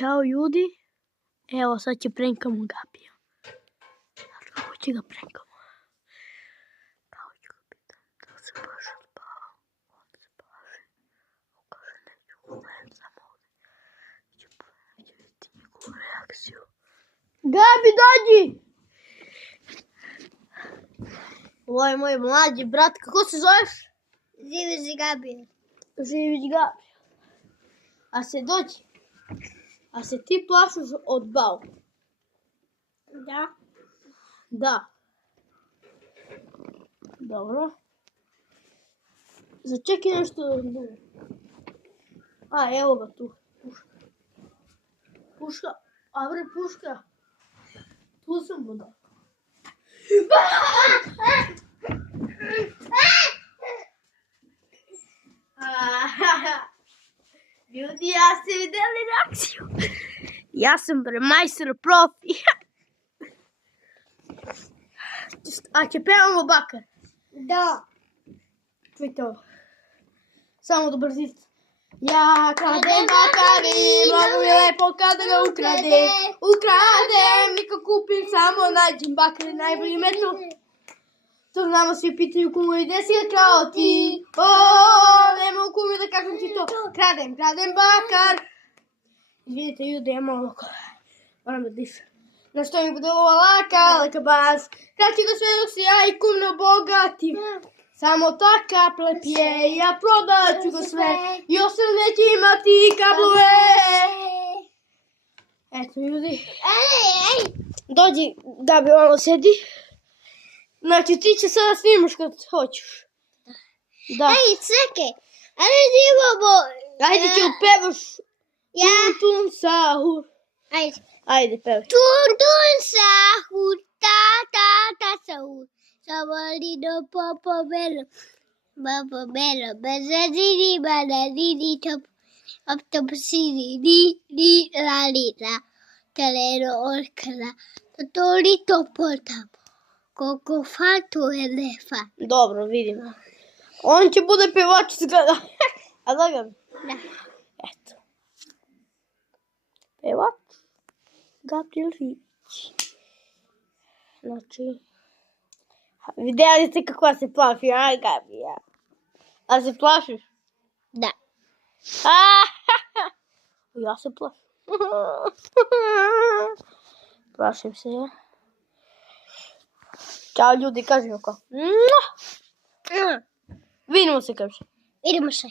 Ćao ljudi. Evo sad će prenkamo Gabija. Znači kako će ga prenkamo? Kao ću ga pitam da se baš spava. On se baši. On kaže neću gledam samo ovdje. Će vidjeti njegovu reakciju. Gabi dođi! Ovo je moj mlađi brat. Kako se zoveš? Živić Gabriel. Živić Gabriel. A se dođi. A se ti plašiš od bau? Da. Da. Dobro. Začekaj nešto drugo. A, evo ga tu. Puška. A bre, puška. Tu sam mu dao. Ljudi, ja ste vidjeli reakciju. Ja sam bre majstor profi. A će pevamo Bakar? Da. Čujte ovo. Samo do brzice. Ja kradem Bakar i mnogo mi lepo kada ga ukradem, niko kupim, samo nađem Bakar je najbolji metal. To znamo, svi pitaju kumu i gdje si ga kao ti. Ne mogu kumu da kažem ti to. Kradem Bakar. Vidite ljudi, ja malo moram da dišem. Na što mi bude ova laka bas. Kraći ga sve dok se ja i kum ne obogatim. Samo ta kapla pije, ja prodat ću ga sve. I ostalo neće imati kablove. Eto ljudi. Dođi, Gabi, ono sedi. Znači ti će sada snimaš kad hoćeš. Da. Ej, čekaj. Ali imamo... Ajde ti pevaš. Ja. Tun sahur. Ajde. Ajde pevaj. Tun sahur, ta sahur. Sabalino popo belo. Popo belo. Bezadini bananini top. Op top sini ni la li la. Talero orkala. Totori topo tamo. Koliko fatu elefa. Dobro, vidimo. On će bude pevač izgleda. A da ga? Da. Eto. Pevač. Gabriel Rić. Znači. Vidjeli ste kako se plaši, a Gabija? A se plašiš? Da. Ja se plašim. Plašim se ja. Ćao ljudi, kažemo kao. Vidimo se, kaže. Vidimo se.